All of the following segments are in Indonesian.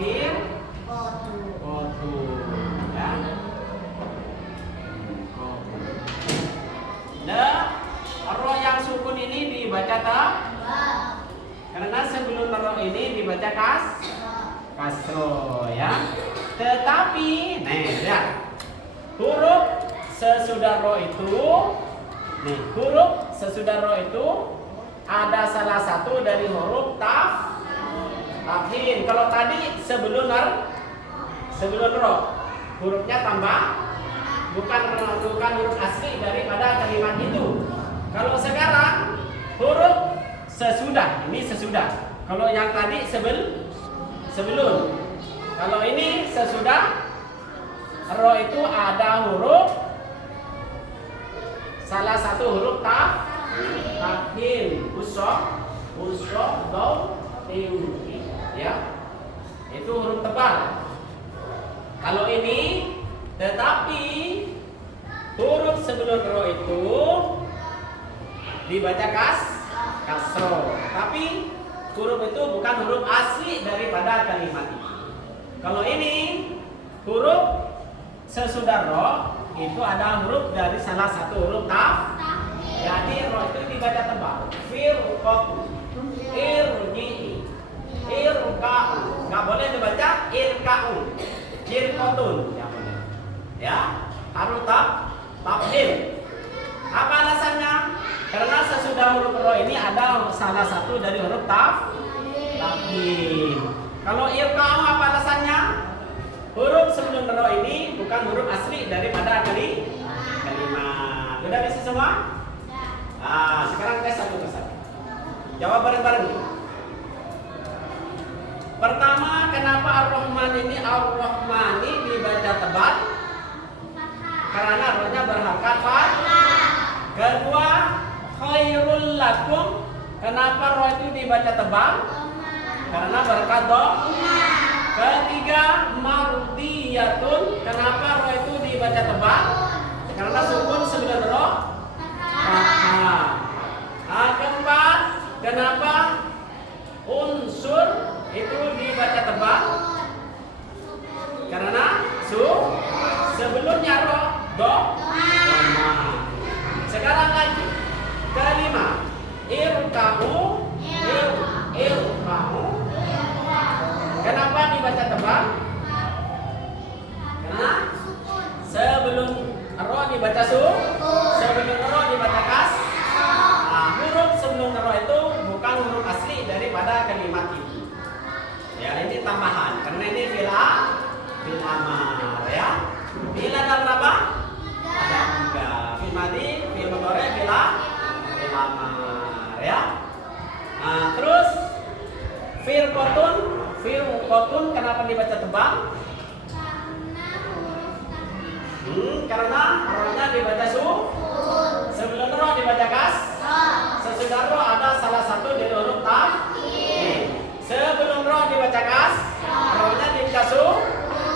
fir kotu ya. Ro yang sukun ini dibaca karena sebelum ro ini dibaca kasro ya. Tetapi lihat huruf sesudah ro itu huruf sesudah ro itu ada salah satu dari huruf tafhin. Kalau tadi sebelum ro hurufnya tambah bukan huruf asli daripada kalimat itu. Kalau sekarang huruf sesudah, ini sesudah. Kalau yang tadi sebelum. Kalau ini sesudah ro itu ada huruf salah satu huruf tafhin, usok, dau, tiuki, ya. Itu huruf tebal. Kalau ini tetapi huruf sebelum ro itu dibaca kasro. Tapi huruf itu bukan huruf asli daripada kalimat itu. Kalau ini huruf sesudah ro itu ada huruf dari salah satu huruf jadi ro itu dibaca tebal. Firqatu, irji'i, irka'u. Nggak boleh dibaca irka'u, irqatun. Ya, harus tafhim. Apa alasannya? Karena sesudah huruf ro ini ada salah satu dari huruf tafhim. Kalau irka'u apa alasannya? Huruf sebelum ro ini bukan huruf asli daripada kalimat. Sudah bisa semua? Sekarang tes satu persatu. Jawab bareng-bareng. Pertama, kenapa Ar-Rahman ini Ar-Rahmani dibaca tebal? Karena rohnya berharkat fathah. Kedua, khairul lakum. Kenapa roh itu dibaca tebal? Karena berharkat dhammah. Ketiga, mardiyatun. Kenapa roh itu dibaca tebal? Karena sukun sebelum roh fathah. Keempat, kenapa unsur itu dibaca tebal? Karena sebelumnya roh dhammah. Sekarang lagi kelima, irka'u. Kenapa dibaca tebal? Karena sebelum roh dibaca sebelum roh dibaca kas. Huruf sebelum roh itu bukan huruf asli daripada kalimat itu. Ya, ini tambahan. Karena ini fil amar ya. Fil ada berapa? Ada 3. Fil madhi, fil mudhari, fil amar ya. Terus firqatun kenapa dibaca tebal? Karena rohnya dibaca sebelum roh dibaca kas. Sesudah roh ada salah satu dari huruf tafhim. Sebelum roh dibaca kas, rohnya dibaca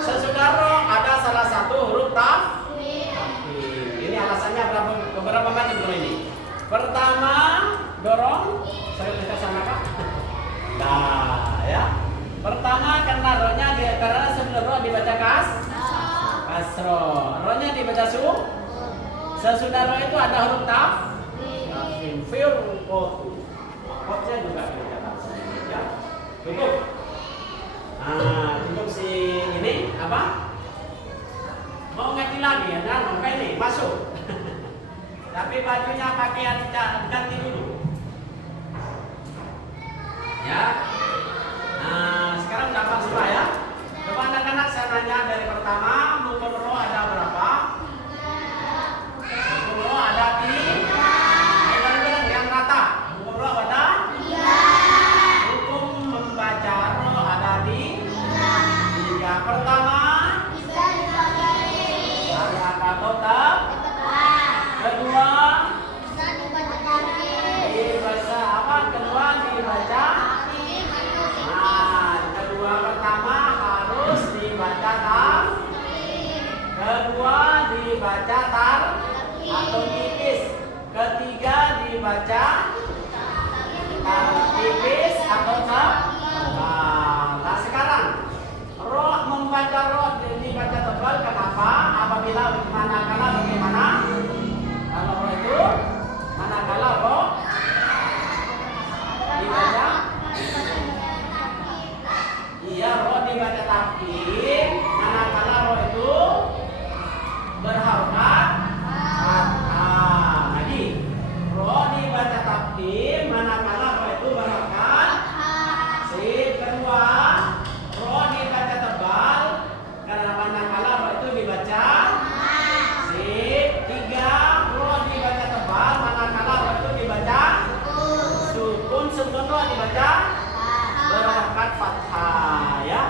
sesudah roh ada salah satu huruf tafhim. Ini alasannya beberapa macam roh ini. Pertama, dorong. Saya bisa samakan. Ya. Pertama karena rohnya karena sebelum roh dibaca kasro. Rohnya dibaca sesudah roh itu ada huruf tafhim. Firqatu. Qafnya juga dibaca ya. Cukup. Cukup si ini apa? Mau ngaji lagi ya? Nah, ini masuk. Tapi bajunya pakaian ganti dulu. Ya. Sekarang dapat semua ya. Coba anak-anak saya nanya dari pertama, hukum roh ada berapa? Hukum roh ada 3. Yang rata. Hukum roh ada 3. Hukum membaca roh ada 3. Pertama, ada kata tetap. Kedua, Iya, ro dibaca tafkhim manakala ro itu berharokat fathah. Lagi. Ro dibaca tafkhim manakala ro itu berharokat. Sip. Kedua, ro dibaca tebal karena manakala ro itu dibaca. Sip. Tiga, ro dibaca tebal manakala ro itu dibaca sukun. Sebelum ro dibaca berharokat fathah, ya.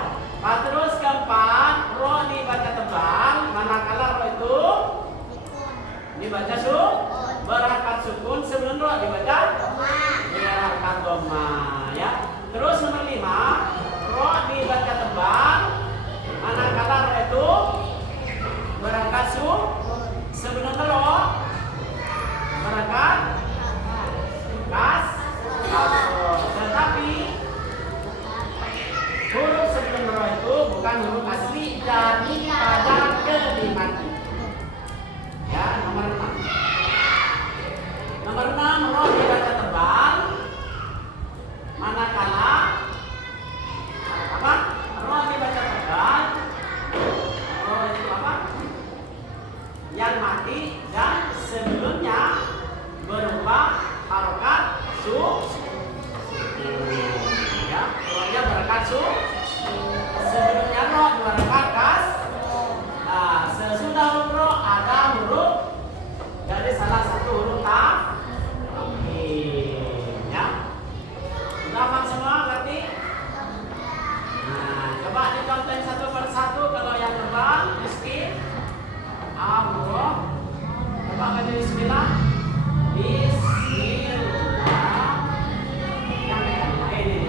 Terus keempat, ro dibaca tebal manakala ro itu dibaca berharokat sukun. Sebelum ro dibaca berharokat dhamma, ya. Terus nomor 5, ro dibaca tebal manakala ro itu berharokat sebelum ro berharokat kasroh. Tetapi huruf sebelum ro itu bukan huruf asli daripada kalimat itu. Ya, nomor 6. Nomor 6, ro dibaca tebal manakala apa? Ro dibaca tebal. Ro itu apa? Yang mati dan sebelumnya berupa harokat ya, rohnya berharokat sebelumnya ro berharokat kas. Nah, sesudah huruf ro ada huruf dari salah satu huruf tafkhim, ya. Sudah paham semua berarti? Nah, coba dicontohin satu per satu. Kalau yang tebal di skip. Allah. Coba baca bismillah. Bismillah. Yang ini.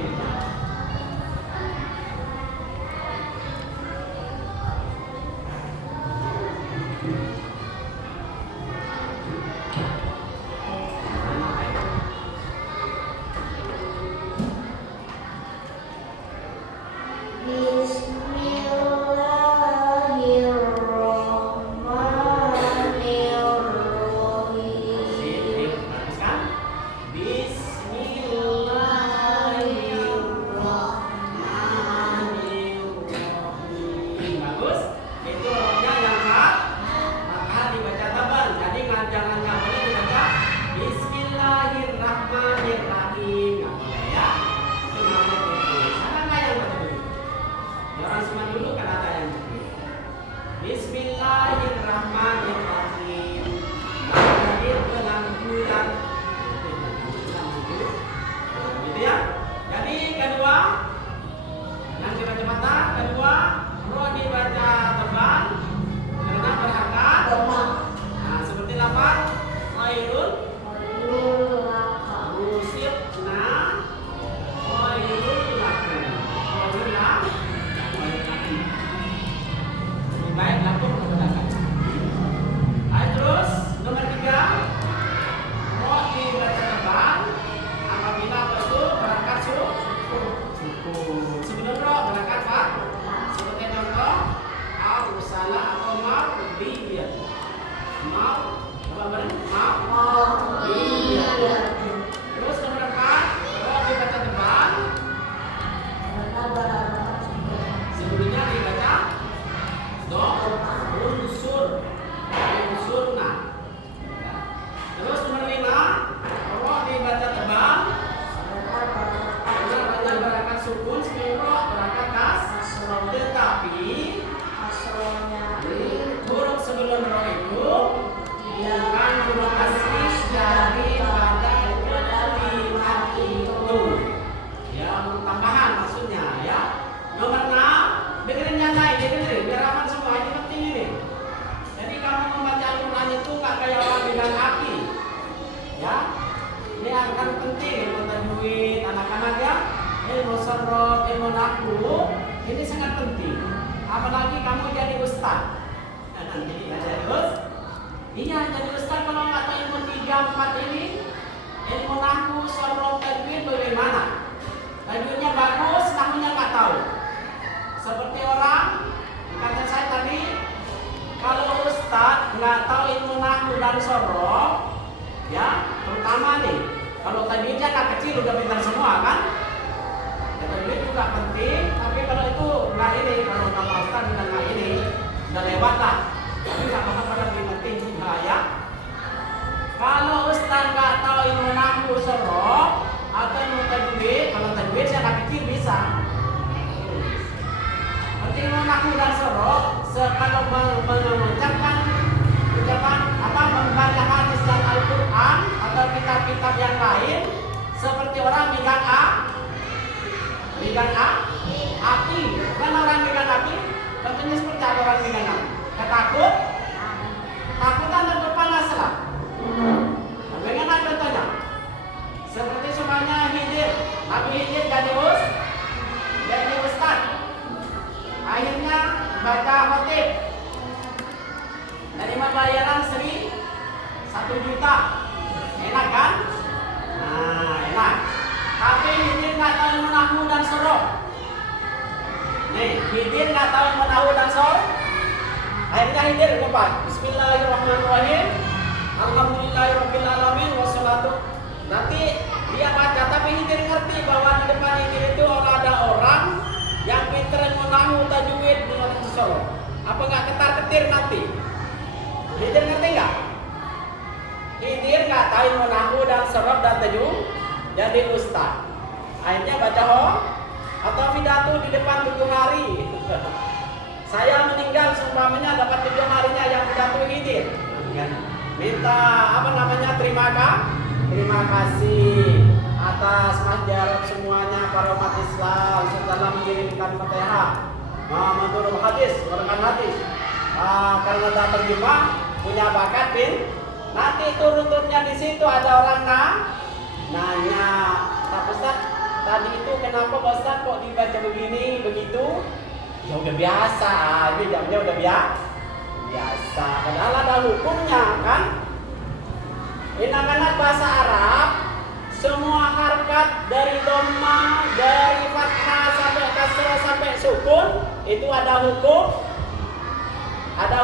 Ini sangat penting. Apalagi kamu jadi ustaz. Nanti jadi ustaz. Iya, jadi ustaz kalau nggak tahu ilmu 3-4 ini, ilmu nahwu, sorof, tajwid bagaimana? Tajwidnya bagus, nahwunya nggak tahu. Seperti orang kata saya tadi, kalau ustaz nggak tahu ilmu nahwu dan sorof, ya terutama nih, kalau tajwidnya anak kecil udah pintar semua kan? Tajwid juga penting, tapi kalau Kalau Ustaz mendengar ini sudah lewat lah. Tapi nggak apa-apa pada penting juga ya. Kalau Ustaz nggak tahu ilmu nahwu sorof atau ilmu tajwid, kalau tajwid saya nggak pikir bisa. Nanti ilmu nahwu dan sorof, kalau mengucapkan ucapan apa membaca hadis dan Al-Quran atau kitab-kitab yang lain seperti orang megang api. Kan orang megang api, tentunya seperti apa orang megang api? Ketakut, takutan dan berpanas lah. Bagaimana contohnya? Seperti semuanya Khidir, Nabi Khidir jadi ustaz. Akhirnya baca khotib. Terima bayaran 1 juta. Enak kan? Nah, enak. Tapi Khidir nggak tahu ilmu nahwu dan sorof. Nih, Khidir nggak tahu ilmu nahwu dan sorof. Akhirnya Khidir depan. Bismillahirrahmanirrahim. Alhamdulillahirabbil alamin wassalatu. Nanti dia baca, tapi Khidir ngerti bahwa di depan Khidir itu ada orang yang pintar ilmu nahwu, tajwid, dengan sorof. Apa nggak ketar-ketir nanti? Khidir ngerti nggak? Khidir nggak tahu ilmu nahwu dan sorof dan tajwid, jadi ustaz. Akhirnya baca atau pidato di depan 7 hari. Saya meninggal seumpamanya dapat 7 harinya yang pidato Khidir. Minta terima kasih atas masyarakat semuanya para umat Islam setelah mengirimkan Fatihah. Menurut hadis, karena datang Jumat punya bakat nanti turun-turunnya di situ ada orang nanya, Pak Ustaz, tadi itu kenapa Pak Ustaz kok dibaca begini begitu? Ya udah biasa, ini jamnya udah biasa. Padahal ada hukumnya kan? Anak-anak bahasa Arab, semua harkat dari dhamma, dari fathah sampai kasrah sampai sukun itu ada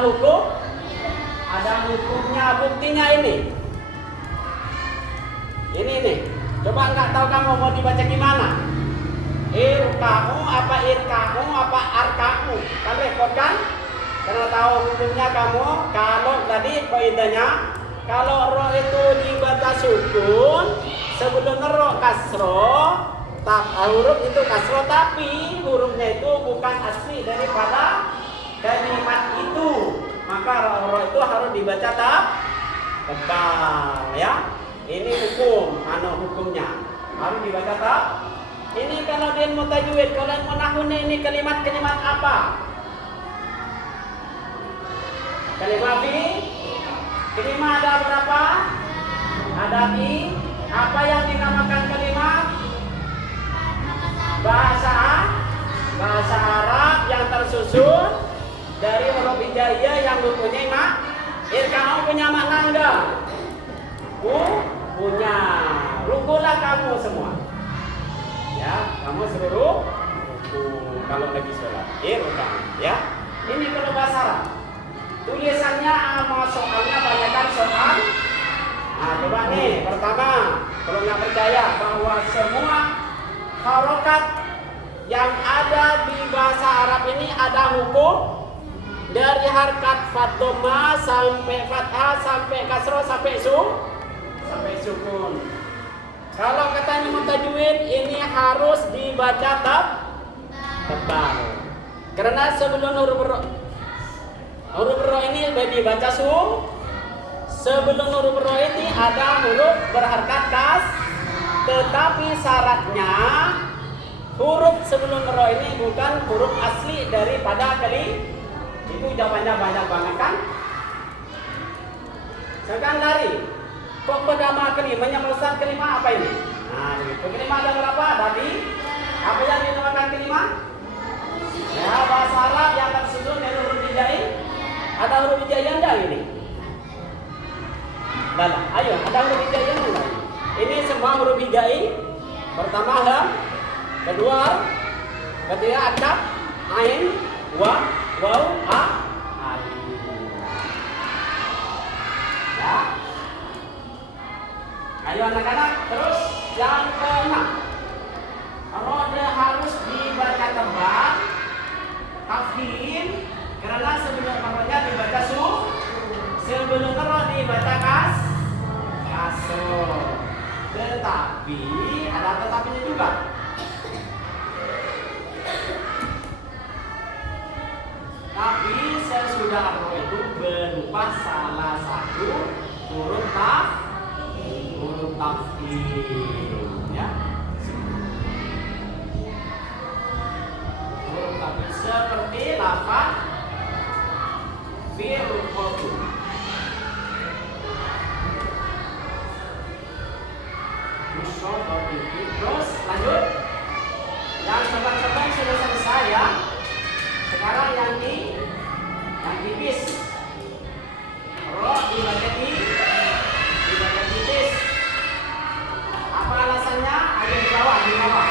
hukumnya. Buktinya ini nih. Coba nggak tahu kamu mau dibaca gimana? Irkamu apa irkamu apa arkamu? Kan repot kan? Karena tahu hukumnya kamu. Kalau tadi kaidahnya, kalau ro itu dibaca sukun, sebelum ro kasro, huruf itu kasro, tapi hurufnya itu bukan asli daripada kalimat itu. Maka ro itu harus dibaca tebal ya. Ini hukumnya harus dibaca Ini kalau dia mau tajwid, kalau mau nahwu ini kalimat-kalimat apa? Kalimat ada berapa? Ada apa yang dinamakan kalimat? Bahasa Arab yang tersusun dari huruf hijaiyah yang mempunyai kamu punya makna enggak? Punya. Rukulah kamu semua. Ya, kamu seluruh kalau lagi sholat. Kamu ya. Ini kalau bahasa Arab. Tulisannya sama soalnya banyakkan soal. Nah, coba nih, pertama, kalau nggak percaya bahwa semua harokat yang ada di bahasa Arab ini ada hukum dari harkat fatoma sampai fathah sampai kasroh sampai sukun. Kalau katanya mutajwid ini harus dibaca tebal. Karena sebelum huruf ro ini dibaca sebelum huruf ro ini ada huruf berharkat kas, tetapi syaratnya huruf sebelum ro ini bukan huruf asli daripada itu jawabannya banyak banget kan? Sekarang dari kok bernama kelimanya melesat kelima apa ini? Nah, itu kelima ada berapa? Tadi apa yang dinamakan kelima? Ya, bahasa Arab yang tersusun dari huruf hijaiyah. Ada huruf hijaiyah enggak ini? Nah, ayo, ada huruf hijaiyah enggak? Ini semua huruf hijaiyah. Pertama lam, kedua ketiga akaf, ain, waw, alif. Ya. Ayo anak-anak, terus yang ke-6. Kalau dia harus dibaca tebal, tafhim ya. Huruf tafkhim seperti lafaz firqatu. Terus lanjut. Yang sobat-sobat sudah selesai ya. Sekarang yang tipis. Ro dibaca tipis. Apa alasannya? Ada di bawah.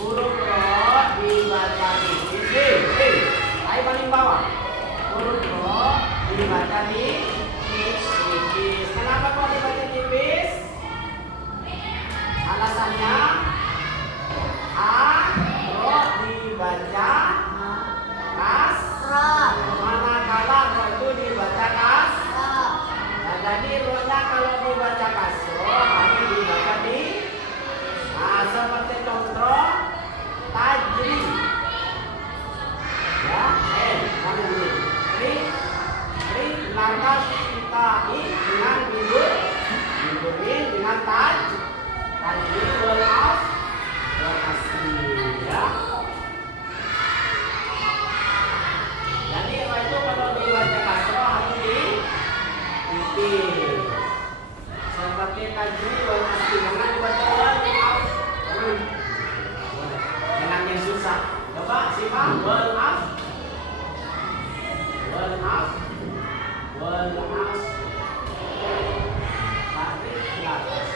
Huruf ro dibaca tipis. Ayo paling bawah. Huruf ro dibaca tipis. Kenapa kok dibaca tipis? Alasannya ro dibaca kasra. Manakala ro itu dibaca kasra. Nah, jadi ro-nya kalau dibaca kasra harus dibaca di. Nah, seperti contoh tajri. Ya, mana ini? Ri lantas kita dengan bidurin dengan tajri wal asli ya. Jadi ro itu kalau dibaca kasra harus tipis. Seperti tajri wal asli, jangan dibaca wal asli. Dengan yang susah. Coba simak wal asli. Tarik ke atas.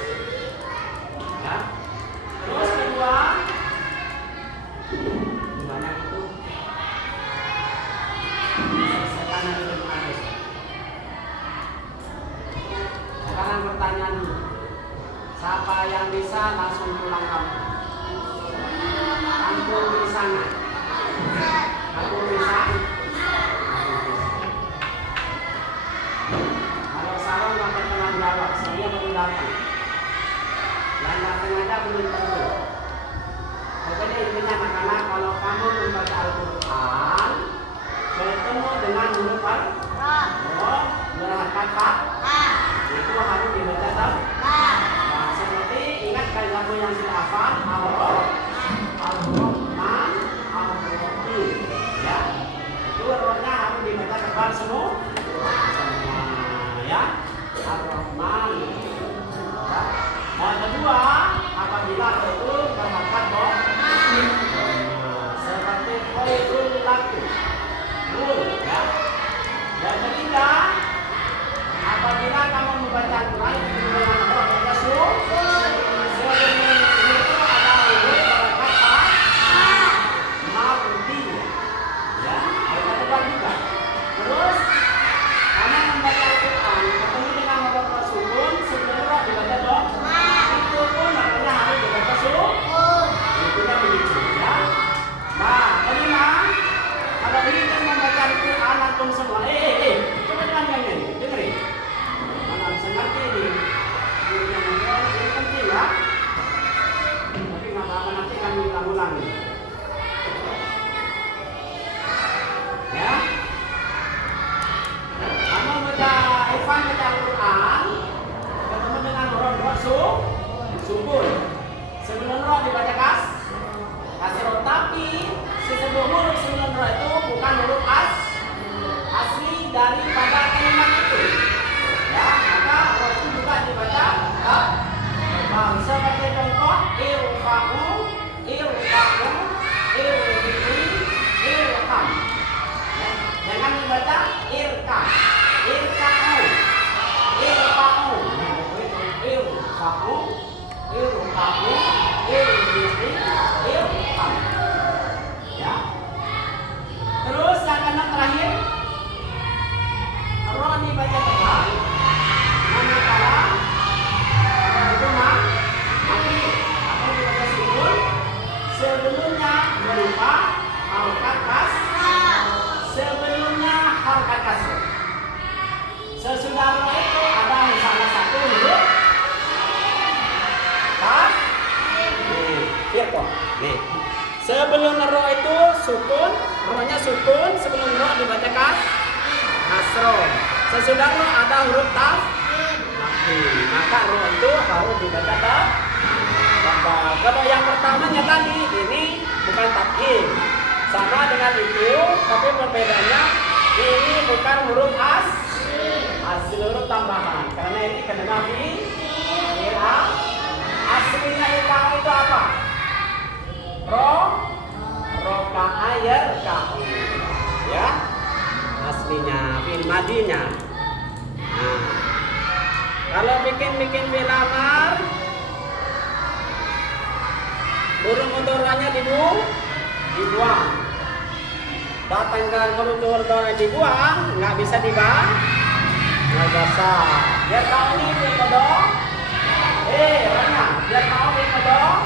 Ya. Terus kedua, gimana itu? Sekarang dulu harus. Sekarang pertanyaan dulu. Siapa yang bisa langsung pulang kampung? Kampung di sana. Kampung di sana. Kalau Sarong nggak berkenan jawab, saya baru datang. Yang datang aja belum tentu. Pokoknya intinya anak-anak, kalau kamu membaca Al-Quran bertemu dengan huruf ro berharakat itu harus dibaca nah, seperti ingat kaidah yang sudah hafal Ar-Rahman Ar-Rahim ya. Itu ro-nya harus dibaca tebal semua ya. Ar-Rahman ya. Dan kedua, apabila itu berharakat seperti khairul lakum ya. Dan ketiga, apabila kamu membaca Al-Quran dengan baca sebelum itu ada huruf berharakat mabdi ya. Ada tebal juga. Terus kamu membaca Al-Quran ketemu dengan huruf sukun sebelum ro dibaca dong. Itu pun makanya harus dibaca sukun. Itunya begitu ya. Nah, kelima, kalau ingin membaca Al-Quran antum semua, coba dengan yang ini, dengerin. Mana bisa ngerti ini? Ini penting ya. Tapi nggak apa-apa nanti kami ulang-ulang nih. Ya. Kamu baca Irfan baca Al-Quran, ketemu dengan huruf sukun. Sebelum ro dibaca kasro, tapi sebelum huruf sebelum ro itu bukan huruf asli daripada kalimat itu. Ya, maka ro itu juga dibaca seperti contoh irfa'u, irham. Ya, jangan dibaca irka'u, irham. Ya. Terus yang keenam terakhir, ro dibaca tebal. Manakala itu mati atau dibaca sukun sebelumnya berupa harakat kasra. Sebelumnya harakat kasra. Sesudah ro itu ada salah satu huruf kaf. Nih. Sebelum ro itu sukun, ro-nya sukun, sebelum ro dibaca kasro. Sesudah ro ada huruf asli. Maka ro itu harus dibaca tambah. Kalau yang pertamanya tadi ini bukan takhim. Sama dengan itu, tapi perbedaannya ini bukan huruf asli huruf tambahan. Karena ini kena nabi aslinya ilham itu apa? Roka air kau, ya aslinya fil madinya. Nah, kalau bikin fil amar, huruf mudhari'nya dibuang. Datangkan huruf mudhari'nya dibuang, nggak bisa nggak bisa. Biar tahu nih fil mudhari'. Orangnya, biar tahu fil mudhari'.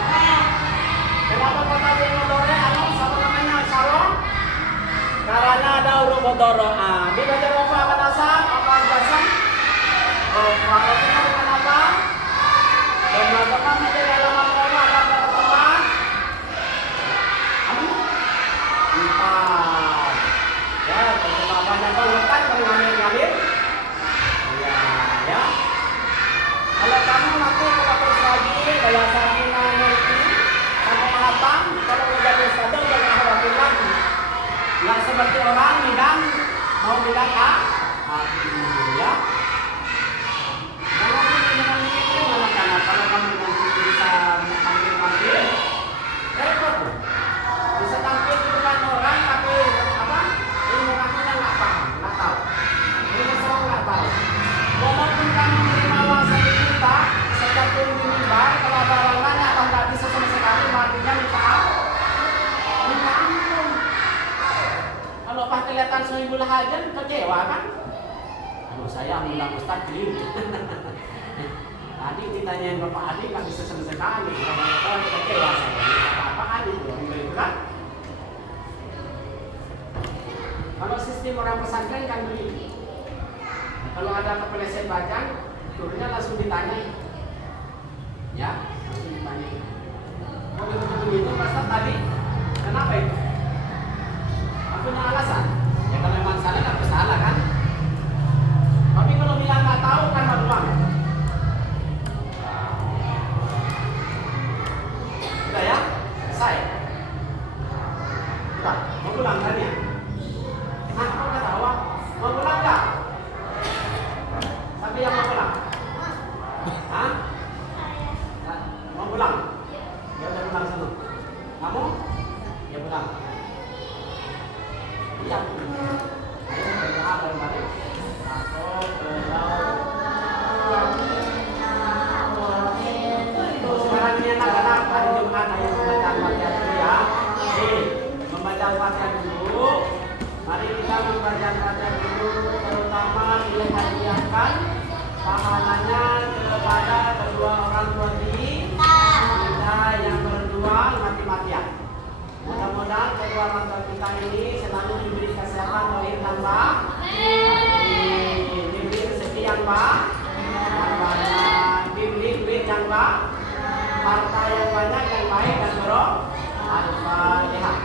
Kenapa kata fil mudhari' sama namanya sarong? Karena ada huruf mudhari'. Dibaca rofa apa nasab? Apa jazm? Rofa itu bukan apa? Teman-teman menjadi alamat rofa ada berapa teman? 4. Ya, teman-teman banyak banget kan mengambil. Ya. Kalau kamu nanti kalau terus lagi daya sakinah nanti sampai matang, kalau udah bersatu udah nggak khawatir lagi. Nggak seperti orang mau bilang hati, ya. Jangan itu karena kalau kamu nanti bisa tampil, repot. Bisa tampil di depan orang tapi ilmu kamunya nggak paham, nggak tahu. Ilmu saya nggak tahu. Walaupun kamu menerima uang 1 juta, setiap turun di mimbar, kalau ada orang nanya apa nggak bisa sama sekali, matinya minta ampun. Kalau pas kelihatan Sohibul Hajan, kecewa kan? Saya bilang Ustaz keliru. Tadi ditanyain Bapak Adi nggak bisa sama sekali. Kalau kecewa saya, Bapak Adi belum kan? Kalau sistem orang pesantren kan begini. Kalau ada kepeleset bacaan, turunnya langsung ditanya. Ya, langsung ditanya. Mau begitu Ustaz tadi, kenapa itu? Aku punya alasan. Ya kalau memang salah nggak salah kan? Tapi kalau bilang nggak tahu kan maluan. Sudah ya, selesai. Sudah, mau pulang kan ya? Nah, kamu nggak tahu? Mau pulang nggak? Tapi yang mau pulang? Hah? Mau pulang? Ya udah pulang sana. Kamu? Ya pulang. Iya. Ayo berdoa bareng-bareng. Sekarang ini anak-anak hari Jumat ayo membaca Al-Fatihah dulu ya. Membaca Al-Fatihah dulu. Mari kita membaca Al-Fatihah dulu, terutama dihadiahkan pahalanya kepada kedua orang tua kita yang berdua mati-matian. Mudah-mudahan kedua orang tua kita ini selalu diberi kesehatan lahir dan diberi rezeki yang banyak, diberi duit yang banyak, harta yang banyak, yang baik dan berkah. Al-Fatihah.